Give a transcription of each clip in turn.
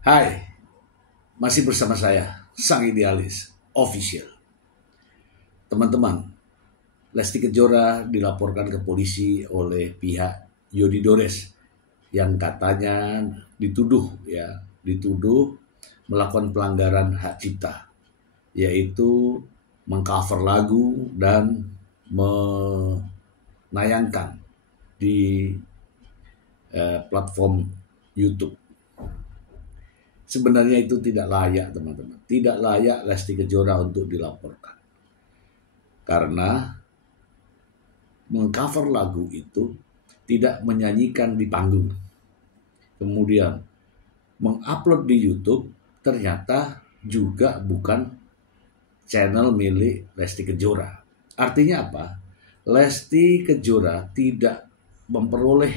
Hai, masih bersama saya, Sang Idealis Official. Teman-teman, Lesti Kejora dilaporkan ke polisi oleh pihak Yodi Dores yang katanya dituduh melakukan pelanggaran hak cipta, yaitu mengcover lagu dan menayangkan di platform YouTube. Sebenarnya itu tidak layak, teman-teman. Tidak layak Lesti Kejora untuk dilaporkan. Karena mengcover lagu itu tidak menyanyikan di panggung. Kemudian mengupload di YouTube ternyata juga bukan channel milik Lesti Kejora. Artinya apa? Lesti Kejora tidak memperoleh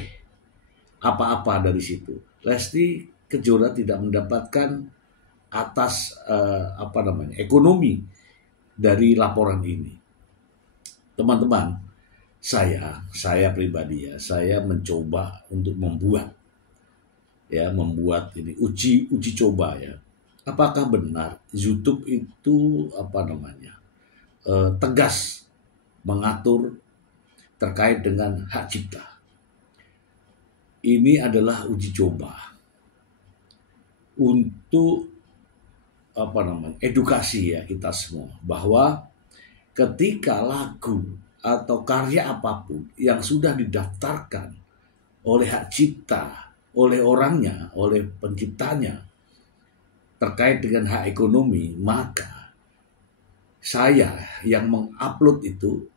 apa-apa dari situ. Lesti Kejora tidak mendapatkan atas ekonomi dari laporan ini. Teman-teman, saya pribadi saya mencoba untuk membuat ini uji coba ya. Apakah benar YouTube itu tegas mengatur terkait dengan hak cipta? Ini adalah uji coba untuk edukasi ya kita semua, bahwa ketika lagu atau karya apapun yang sudah didaftarkan oleh hak cipta, oleh orangnya, oleh penciptanya, terkait dengan hak ekonomi, maka saya yang mengupload itu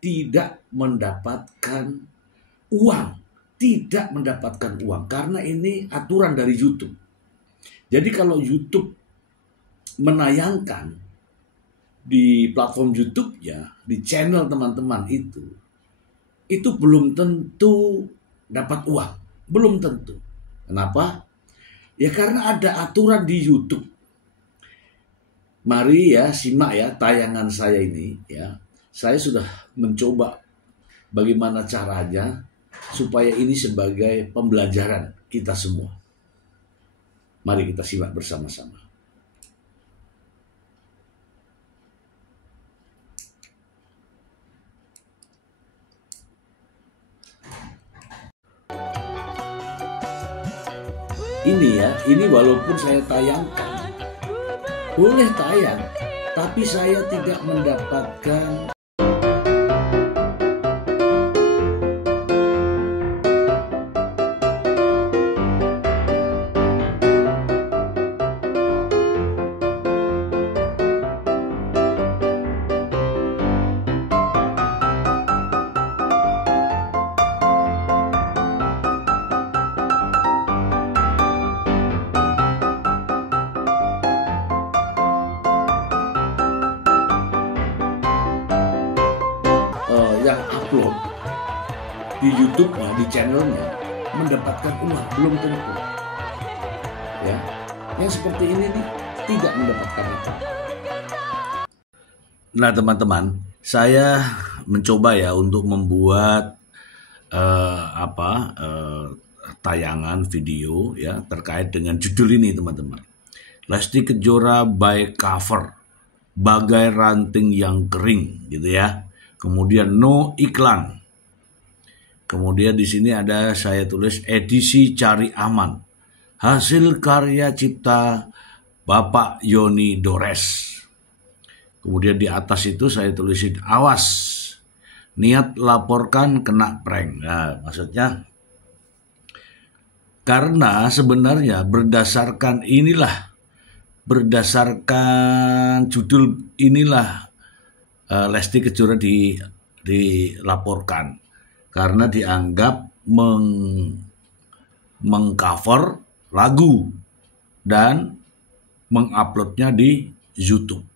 tidak mendapatkan uang, karena ini aturan dari YouTube. Jadi kalau YouTube menayangkan di platform YouTube-nya, di channel teman-teman itu belum tentu dapat uang. Belum tentu. Kenapa? Ya karena ada aturan di YouTube. Mari ya simak ya tayangan saya ini ya. Saya sudah mencoba bagaimana caranya supaya ini sebagai pembelajaran kita semua. Mari kita simak bersama-sama. Ini walaupun saya tayangkan, boleh tayang, tapi saya tidak mendapatkan yang upload di YouTube-nya, di channelnya mendapatkan uang, belum tentu. Ya, yang seperti ini nih tidak mendapatkan itu. Nah teman-teman, saya mencoba ya untuk membuat tayangan video ya terkait dengan judul ini teman-teman. Lesti Kejora by cover, bagai ranting yang kering gitu ya. Kemudian no iklan. Kemudian di sini ada saya tulis edisi cari aman. Hasil karya cipta Bapak Yodi Dores. Kemudian di atas itu saya tulisin awas. Niat laporkan kena prank. Nah, maksudnya karena sebenarnya berdasarkan judul inilah Lesti Kejora dilaporkan karena dianggap mengcover lagu dan menguploadnya di YouTube.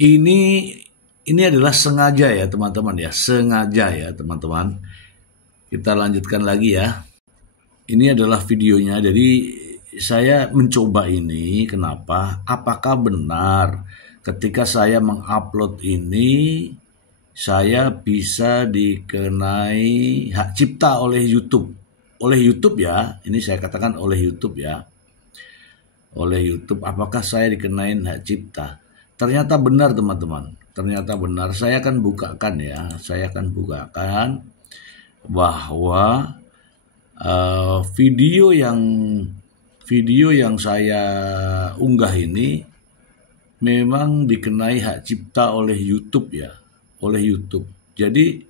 Ini adalah sengaja ya teman-teman ya, teman-teman. Kita lanjutkan lagi ya. Ini adalah videonya. Jadi saya mencoba ini kenapa? Apakah benar ketika saya mengupload ini, saya bisa dikenai hak cipta oleh YouTube. Oleh YouTube ya, ini saya katakan oleh YouTube ya. oleh YouTube, apakah saya dikenain hak cipta? Ternyata benar teman-teman, ternyata benar. Saya akan bukakan ya, saya akan bukakan bahwa video yang saya unggah ini memang dikenai hak cipta oleh YouTube ya, oleh YouTube. Jadi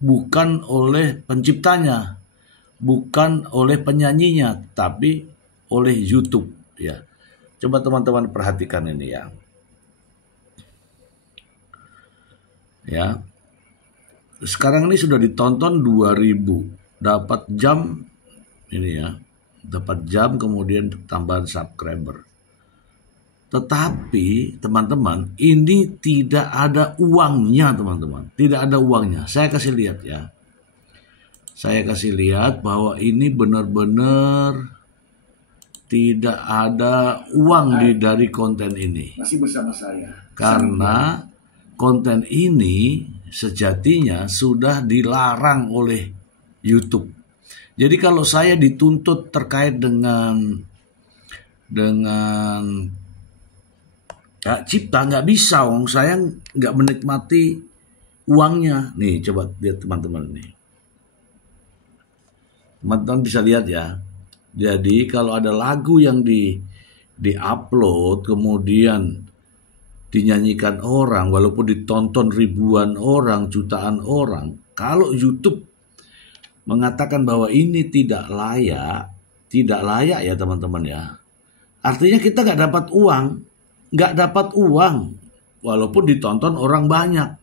bukan oleh penciptanya, bukan oleh penyanyinya, tapi oleh YouTube ya. Coba teman-teman perhatikan ini ya. Ya. Sekarang ini sudah ditonton 2000, dapat jam ini ya. Dapat jam, kemudian tambahan subscriber. Tetapi teman-teman, ini tidak ada uangnya teman-teman. Tidak ada uangnya. Saya kasih lihat ya. Saya kasih lihat bahwa ini benar-benar tidak ada uang dari konten ini. Masih bersama saya. Karena konten ini sejatinya sudah dilarang oleh YouTube. Jadi kalau saya dituntut terkait dengan hak cipta, nggak bisa, saya nggak menikmati uangnya. Nih coba lihat teman-teman nih. Teman-teman bisa lihat ya. Jadi kalau ada lagu yang di-upload kemudian dinyanyikan orang, walaupun ditonton ribuan orang, jutaan orang, kalau YouTube mengatakan bahwa ini tidak layak ya teman-teman ya. Artinya kita nggak dapat uang, walaupun ditonton orang banyak.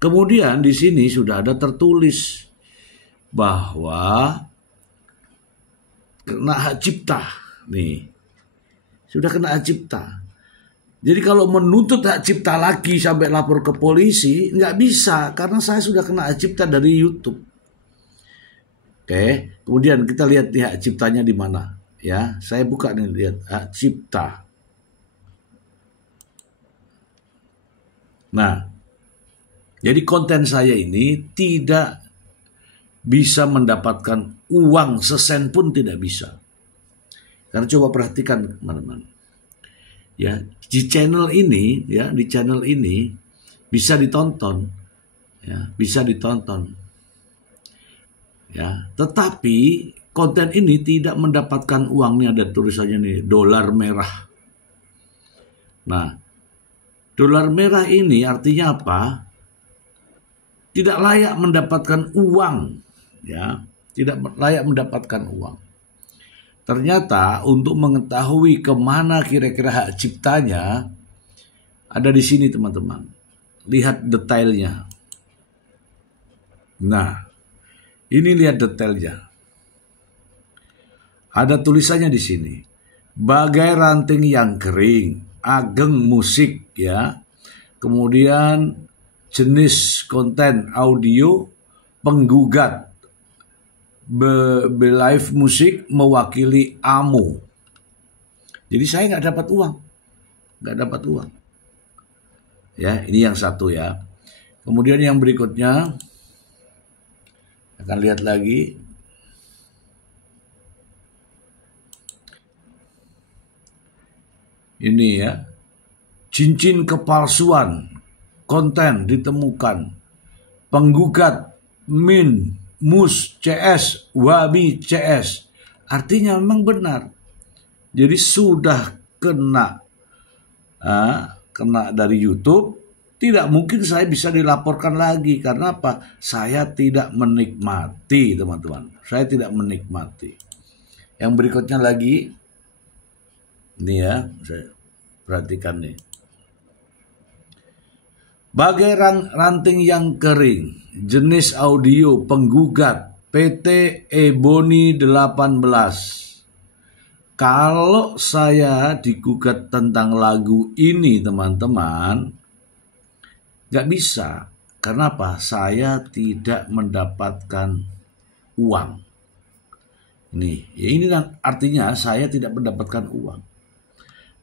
Kemudian di sini sudah ada tertulis bahwa kena hak cipta, nih sudah kena hak cipta. Jadi kalau menuntut hak cipta lagi sampai lapor ke polisi nggak bisa, karena saya sudah kena hak cipta dari YouTube. Oke, kemudian kita lihat hak ciptanya di mana ya. Saya buka nih, lihat hak cipta. Nah, jadi konten saya ini tidak bisa mendapatkan uang sesen pun, tidak bisa. Karena coba perhatikan teman-teman. Ya, di channel ini bisa ditonton. Ya, bisa ditonton. Ya, tetapi konten ini tidak mendapatkan uangnya, ada tulisannya nih, dolar merah. Nah, dolar merah ini artinya apa? Tidak layak mendapatkan uang, ya, tidak layak mendapatkan uang. Ternyata untuk mengetahui kemana kira-kira hak ciptanya ada di sini teman-teman. Lihat detailnya. Nah, ini lihat detailnya. Ada tulisannya di sini. Bagai ranting yang kering, ageng musik ya. Kemudian jenis konten audio, penggugat, live musik mewakili AMO. Jadi saya nggak dapat uang. Ya, ini yang satu ya. Kemudian yang berikutnya akan lihat lagi. Ini ya, cincin kepalsuan, konten ditemukan, penggugat Min, Mus, CS, Wabi, CS. Artinya memang benar. Jadi sudah kena dari YouTube, tidak mungkin saya bisa dilaporkan lagi. Karena apa? Saya tidak menikmati, teman-teman. Saya tidak menikmati. Yang berikutnya lagi, ini ya, saya perhatikan nih. Bagai ranting yang kering, jenis audio, penggugat, PT Ebony 18. Kalau saya digugat tentang lagu ini teman-teman, gak bisa. Karena apa? Saya tidak mendapatkan uang. Ini artinya saya tidak mendapatkan uang.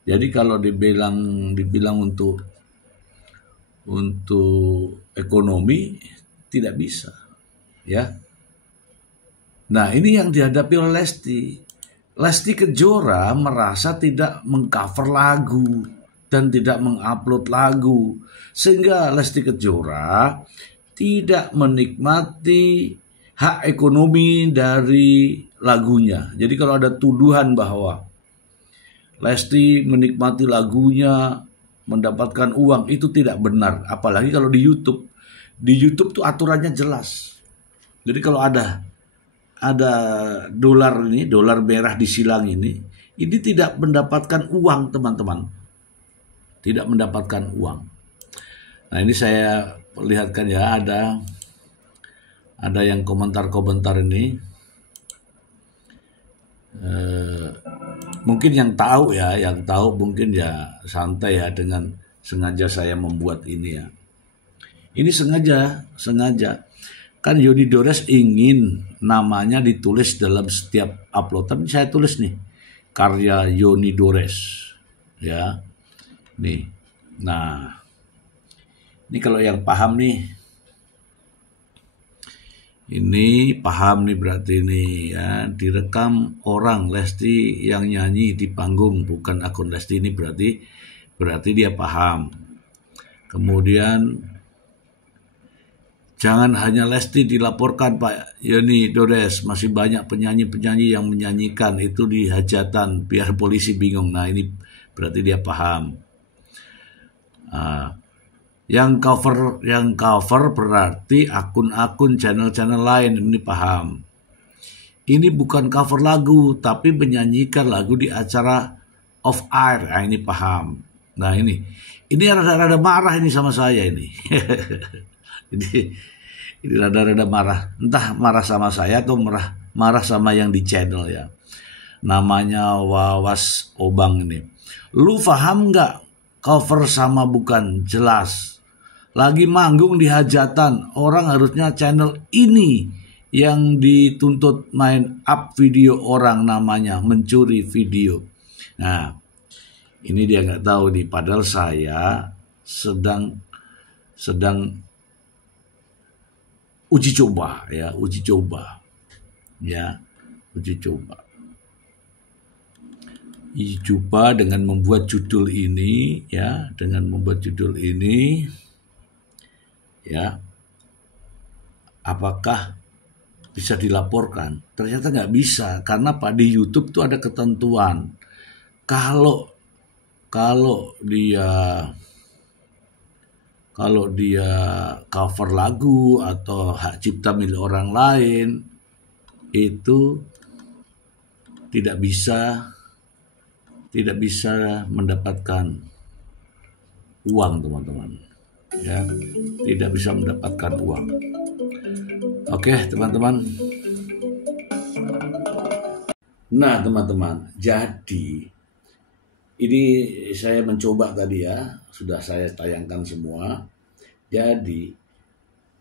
Jadi kalau dibilang untuk ekonomi tidak bisa, ya. Nah ini yang dihadapi oleh Lesti. Lesti Kejora merasa tidak mengcover lagu dan tidak mengupload lagu, sehingga Lesti Kejora tidak menikmati hak ekonomi dari lagunya. Jadi kalau ada tuduhan bahwa Lesti menikmati lagunya mendapatkan uang, itu tidak benar. Apalagi kalau di YouTube. Di YouTube tuh aturannya jelas. Jadi kalau ada dolar ini, dolar merah disilang ini tidak mendapatkan uang, teman-teman. Tidak mendapatkan uang. Nah, ini saya perlihatkan ya, ada yang komentar-komentar ini. Mungkin yang tahu mungkin ya santai ya dengan sengaja saya membuat ini ya. Ini sengaja. Kan Yoni Dores ingin namanya ditulis dalam setiap uploadan. Saya tulis nih, karya Yoni Dores. Ya. Nih. Nah. Ini kalau yang paham nih. Ini paham nih berarti nih ya. Direkam orang Lesti yang nyanyi di panggung, bukan akun Lesti, ini berarti dia paham. Kemudian jangan hanya Lesti dilaporkan Pak Yoni Dores, masih banyak penyanyi-penyanyi yang menyanyikan itu di hajatan, biar polisi bingung. Nah, ini berarti dia paham. Yang cover berarti akun-akun channel-channel lain, ini paham. Ini bukan cover lagu, tapi menyanyikan lagu di acara off air. Nah, ini paham. Nah, ini rada-rada marah ini sama saya ini. Ini rada-rada marah. Entah marah sama saya atau marah sama yang di channel ya. Namanya Wawas Obang ini. Lu paham nggak? Cover sama bukan jelas. Lagi manggung di hajatan. Orang harusnya channel ini yang dituntut main up video orang, namanya mencuri video. Nah, ini dia nggak tahu nih. Padahal saya sedang uji coba dengan membuat judul ini ya, apakah bisa dilaporkan? Ternyata nggak bisa, karena Pak di YouTube tuh ada ketentuan kalau dia cover lagu atau hak cipta milik orang lain, itu tidak bisa mendapatkan uang, teman-teman. Ya, tidak bisa mendapatkan uang. Oke, teman-teman. Nah, teman-teman, jadi ini saya mencoba tadi ya, sudah saya tayangkan semua. Jadi,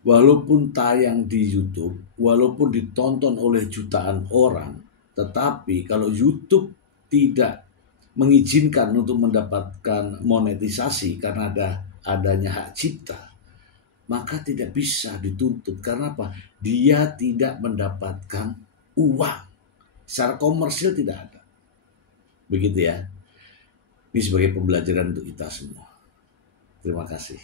walaupun tayang di YouTube, walaupun ditonton oleh jutaan orang, tetapi kalau YouTube tidak mengizinkan untuk mendapatkan monetisasi karena adanya hak cipta, maka tidak bisa dituntut. Karena apa? Dia tidak mendapatkan uang. Secara komersil tidak ada. Begitu ya. Ini sebagai pembelajaran untuk kita semua. Terima kasih.